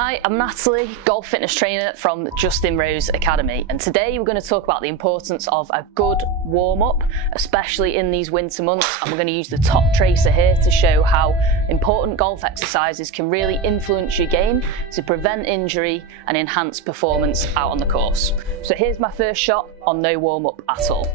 Hi, I'm Natalie, golf fitness trainer from Justin Rose Academy, and today we're going to talk about the importance of a good warm-up, especially in these winter months, and we're going to use the top tracer here to show how important golf exercises can really influence your game to prevent injury and enhance performance out on the course. So here's my first shot on no warm-up at all.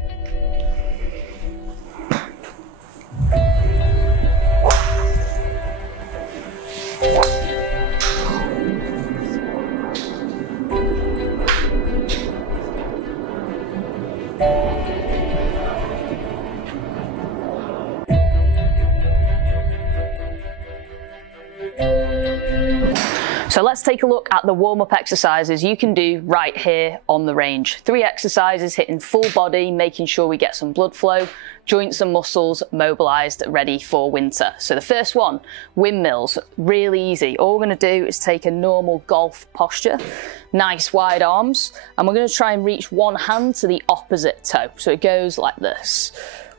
So let's take a look at the warm-up exercises you can do right here on the range. 3 exercises hitting full body, making sure we get some blood flow, joints and muscles mobilized, ready for winter. So the first one, windmills, really easy. All we're going to do is take a normal golf posture, nice wide arms, and we're going to try and reach one hand to the opposite toe. So it goes like this,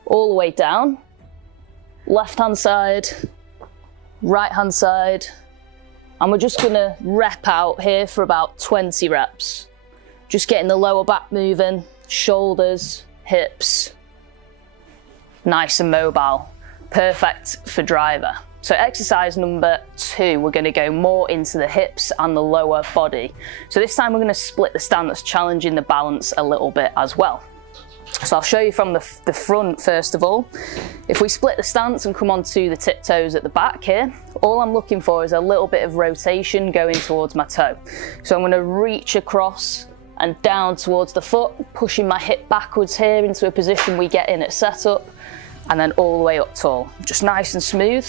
all the way down, left hand side, right hand side, and we're just gonna rep out here for about 20 reps. Just getting the lower back moving, shoulders, hips, nice and mobile. Perfect for driver. So exercise number 2, we're gonna go more into the hips and the lower body. So this time we're gonna split the stance, challenging the balance a little bit as well. So I'll show you from the front first of all. If we split the stance and come onto the tiptoes at the back here, all I'm looking for is a little bit of rotation going towards my toe. So I'm going to reach across and down towards the foot, pushing my hip backwards here into a position we get in at setup, and then all the way up tall. Just nice and smooth.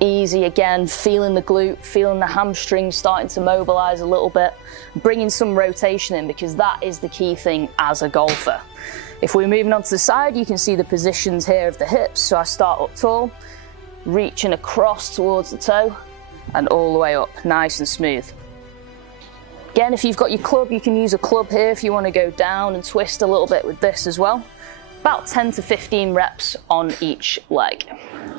Easy again, feeling the glute, feeling the hamstring starting to mobilize a little bit, bringing some rotation in, because that is the key thing as a golfer. If we're moving on to the side, you can see the positions here of the hips. So I start up tall, reaching across towards the toe, and all the way up, nice and smooth. Again, if you've got your club, you can use a club here if you want to go down and twist a little bit with this as well. About 10 to 15 reps on each leg.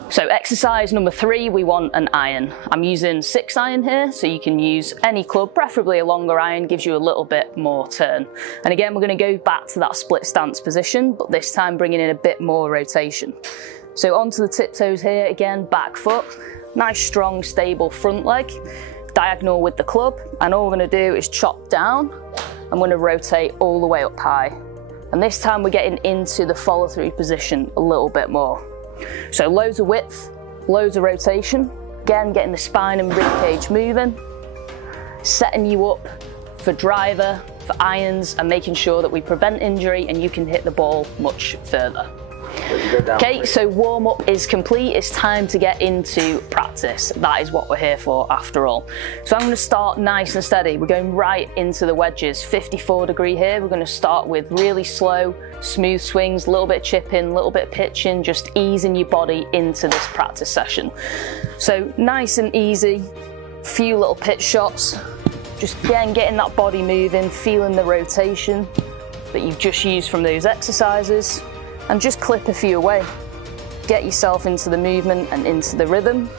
So exercise number 3, we want an iron. I'm using 6 iron here, so you can use any club, preferably a longer iron, gives you a little bit more turn. And again, we're going to go back to that split stance position, but this time bringing in a bit more rotation. So onto the tiptoes here, again, back foot, nice strong stable front leg, diagonal with the club, and all we're going to do is chop down. I'm going to rotate all the way up high. And this time we're getting into the follow through position a little bit more. So loads of width, loads of rotation, again getting the spine and ribcage moving, setting you up for driver, for irons, and making sure that we prevent injury and you can hit the ball much further. Okay, so warm up is complete. It's time to get into practice. That is what we're here for after all. So I'm going to start nice and steady. We're going right into the wedges, 54 degree here. We're going to start with really slow, smooth swings, a little bit of chipping, a little bit of pitching, just easing your body into this practice session. So nice and easy, few little pitch shots, just again getting that body moving, feeling the rotation that you've just used from those exercises. And just clip a few away. Get yourself into the movement and into the rhythm.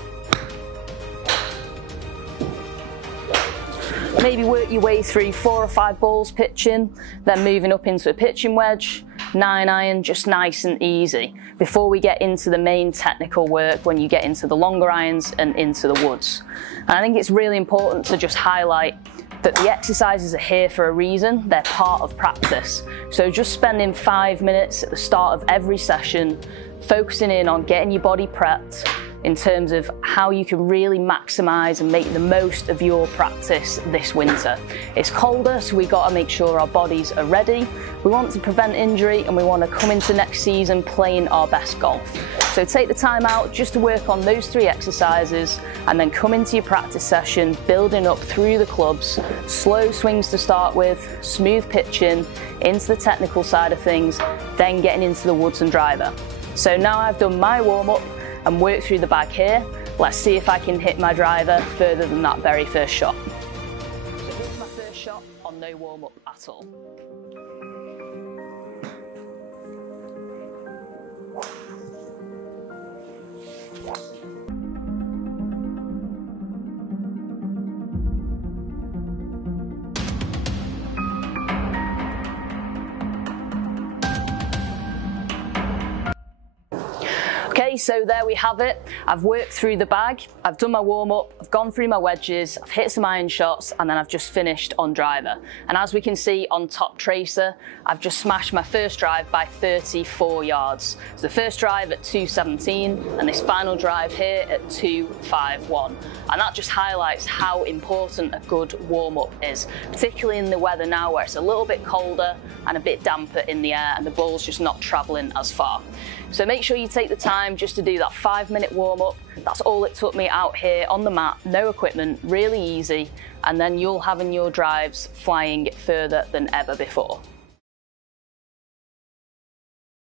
Maybe work your way through 4 or 5 balls pitching, then moving up into a pitching wedge, 9 iron, just nice and easy, before we get into the main technical work when you get into the longer irons and into the woods. And I think it's really important to just highlight that the exercises are here for a reason. They're part of practice. So just spending 5 minutes at the start of every session, focusing in on getting your body prepped in terms of how you can really maximize and make the most of your practice this winter. It's colder, so we've got to make sure our bodies are ready. We want to prevent injury and we want to come into next season playing our best golf. So take the time out just to work on those 3 exercises and then come into your practice session, building up through the clubs, slow swings to start with, smooth pitching, into the technical side of things, then getting into the woods and driver. So now I've done my warm-up and worked through the bag here. Let's see if I can hit my driver further than that very first shot. So here's my first shot on no warm-up at all. Okay, so there we have it. I've worked through the bag, I've done my warm-up, I've gone through my wedges, I've hit some iron shots, and then I've just finished on driver. And as we can see on top tracer, I've just smashed my first drive by 34 yards. So the first drive at 217, and this final drive here at 251. And that just highlights how important a good warm-up is, particularly in the weather now where it's a little bit colder and a bit damper in the air and the ball's just not traveling as far. So make sure you take the time just to do that 5-minute warm-up. That's all it took me out here on the mat, no equipment, really easy, and then you'll have in your drives flying further than ever before.